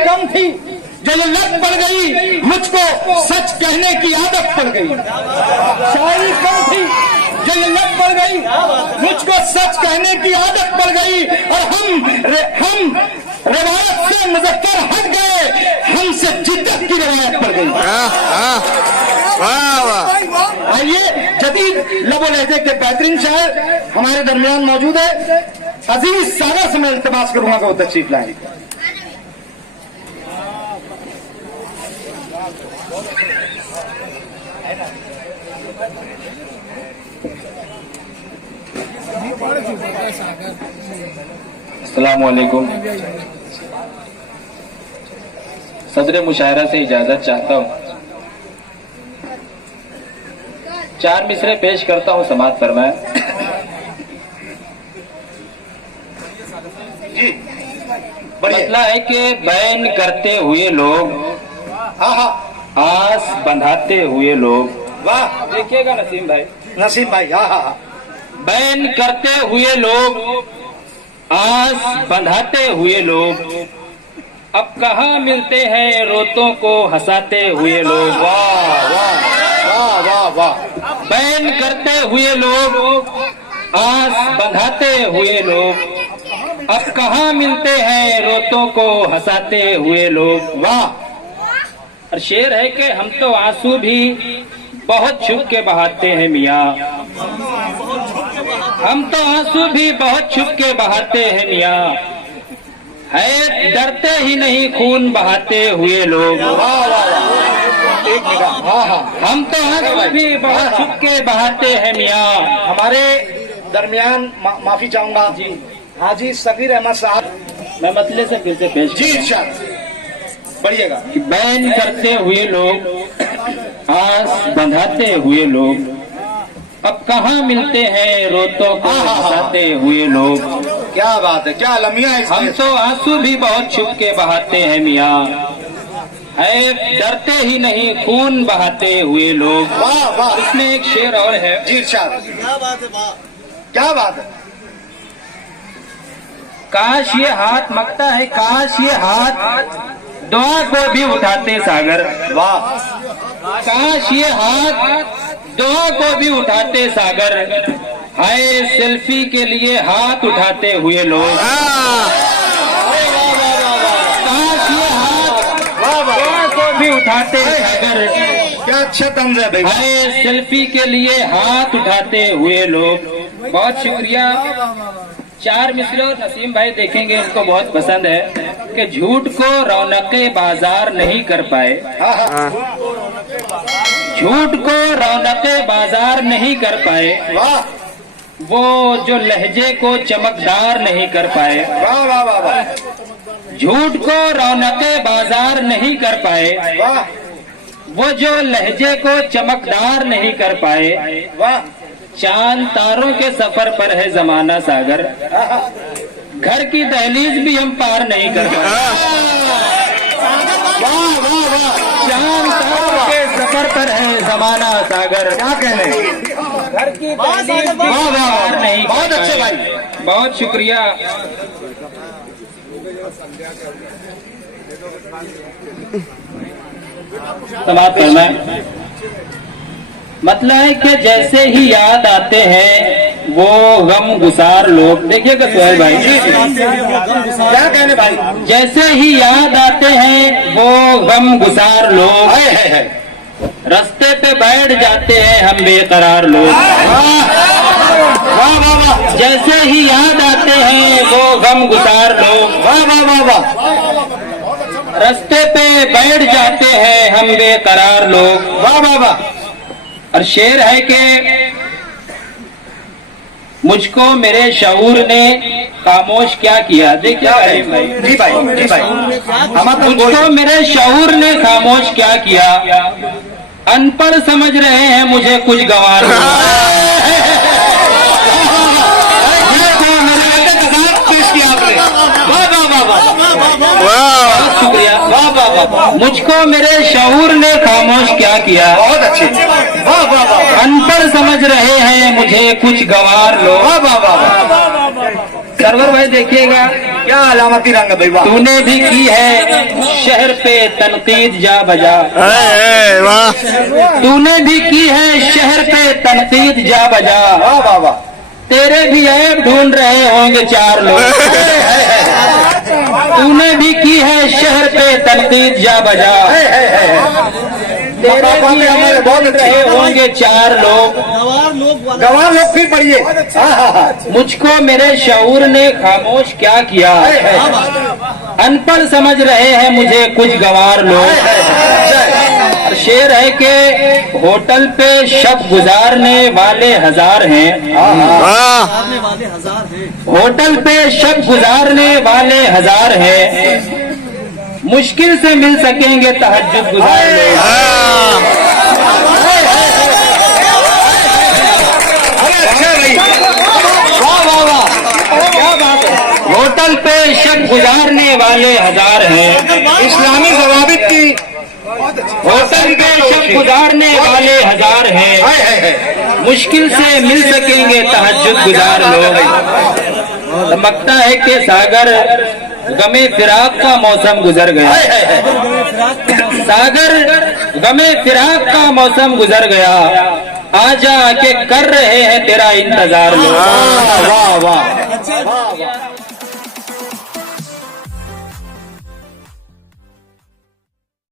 कम थी जो ये लत पड़ गई, मुझको सच कहने की आदत पड़ गई। शायरी कम थी जो ये लत पड़ गई, मुझको सच कहने की आदत पड़ गई। और हम रवायत से मुज़क्कर हट गए, हमसे जिद्दत की रवायत पड़ गई। आइए जदीद लबो लहजे के बेहतरीन शायर हमारे दरमियान मौजूद है। अजीज सारा से मैं इल्तिमास करूंगा कि वो तशरीफ लाएं। अस्सलामु अलैकुम। सदर मुशायरा से इजाजत चाहता हूँ। 4 मिसरे पेश करता हूँ, समाअत फरमाएं। मसला है कि बैन करते हुए लोग, आस बंधाते हुए लोग, वाह देखिएगा नसीम भाई, हाँ। बैन करते हुए लोग, आस बंधाते हुए लोग, अब कहाँ मिलते हैं रोतों को हंसाते हुए लोग। वाह वाह वाह वाह वाह। बैन करते हुए लोग, आस बंधाते हुए लोग, अब कहाँ मिलते हैं रोतों को हंसाते हुए लोग। वाह। और शेर है कि हम तो आंसू भी बहुत छुप के बहाते हैं मियाँ, हम तो आंसू भी बहुत छुप के बहाते हैं मियाँ, है डरते ही नहीं खून बहाते हुए लोग। वाह वाह। एक मिनट, हाँ। हम तो आंसू भी बहुत छुप के बहाते हैं मियाँ। हमारे दरमियान माफी चाहूंगा जी, हाजी सगीर अहमद साहब, मैं मसले से फिर से पेश जी इरशाद बढ़िएगा। कि बैन करते हुए लोग, आस बंधाते हुए लोग, अब कहाँ मिलते हैं रोतों को हंसाते हुए लोग। क्या बात है, क्या लम्हा है। हम तो आंसू भी बहुत छुप के बहाते हैं मियाँ, है डरते ही नहीं खून बहाते हुए लोग। वाह वाह। इसमें एक शेर और है जी इरशाद। क्या बात है, क्या बात है। काश ये हाथ मगता है, काश ये हाथ दुआ को भी उठाते सागर। वाह। काश ये हाथ दुआ को भी उठाते सागर, हाय सेल्फी के लिए हाथ उठाते हुए लोग। काश ये हाथ दुआ को भी उठाते सागर, क्या अच्छा तंज है भाई। हाय सेल्फी के लिए हाथ उठाते हुए लोग। बहुत शुक्रिया। 4 मिसरे और नसीम भाई देखेंगे, इनको बहुत पसंद है कि झूठ को रौनके बाजार नहीं कर पाए, झूठ को रौनके बाजार नहीं कर पाए, वाह। वो जो लहजे को चमकदार नहीं कर पाए। वाह वाह वाह वाह। झूठ को रौनके बाजार नहीं कर पाए, वाह। वो जो लहजे को चमकदार नहीं कर पाए। वाह। चांद तारों के सफर पर है जमाना सागर, घर की दहलीज भी हम पार नहीं कर पाए। वाह वाह वाह। चांद तारों के सफर पर है जमाना सागर, क्या कहने। घर की दहलीज भी हम पार नहीं। बहुत अच्छे भाई, बहुत शुक्रिया। समाप्त करना है। मतलब है कि जैसे ही याद आते हैं वो गम गुसार लोग, देखिएगा सोहेल भाई, क्या कहने भाई। जैसे ही याद आते हैं वो गम गुसार लोग, है। रास्ते पे बैठ जाते हैं हम बेकरार लोग। वाह वाह वाह। जैसे ही याद आते हैं वो गम गुसार लोग, वाह वाह वाह वाह। रास्ते पे बैठ जाते हैं हम बेकरार लोग। वाह वाह वाह। और शेर है कि मुझको मेरे शऊर ने खामोश क्या किया। देखिए भाई, जी भाई, जी भाई। मुझको मेरे शऊर ने खामोश क्या किया, अनपढ़ समझ रहे हैं मुझे कुछ गंवार। शुक्रिया। वाह वाह वाह। मुझको मेरे शऊर ने खामोश क्या किया, बहुत अच्छे। वाह वाह वाह। अनपढ़ समझ रहे हैं मुझे कुछ गंवार लोग। वाह वाह वाह। सरवर भाई देखिएगा, क्या अलामती रंग है भाई, वाह तूने भी की है शहर पे तनकीद जा बजा, वाह तूने भी की है शहर पे तनकीद जा बजा, वाह वाह वाह। तेरे भी ऐब ढूंढ रहे होंगे चार लोग, तूने भी की है शहर पे तनकीद जा बजा, तेरे भी ऐब ढूंढ रहे होंगे चार लोग, गवार लोग फिर पढ़िए। मुझको मेरे शऊर ने खामोश क्या किया, अनपढ़ समझ रहे हैं मुझे कुछ गवार लोग। शेर है कि होटल पे शब गुजारने वाले हजार हैं, वाह होटल पे शब गुजारने वाले हजार हैं, मुश्किल से मिल सकेंगे तहज्जुद गुजार लोग। अच्छा भाई, वाह वाह वाह, क्या बात है। होटल पे शब गुजारने वाले हजार हैं, इस्लामी जवाबित की होटल पे शब गुजारने वाले हजार हैं, मुश्किल से मिल सकेंगे तहज्जुद गुजार लोग। चमकता है कि सागर गमे फिराक का मौसम गुजर गया, सागर गमे फिराक का मौसम गुजर गया, आजा के कर रहे हैं तेरा इंतजार लोग। वाह वाह,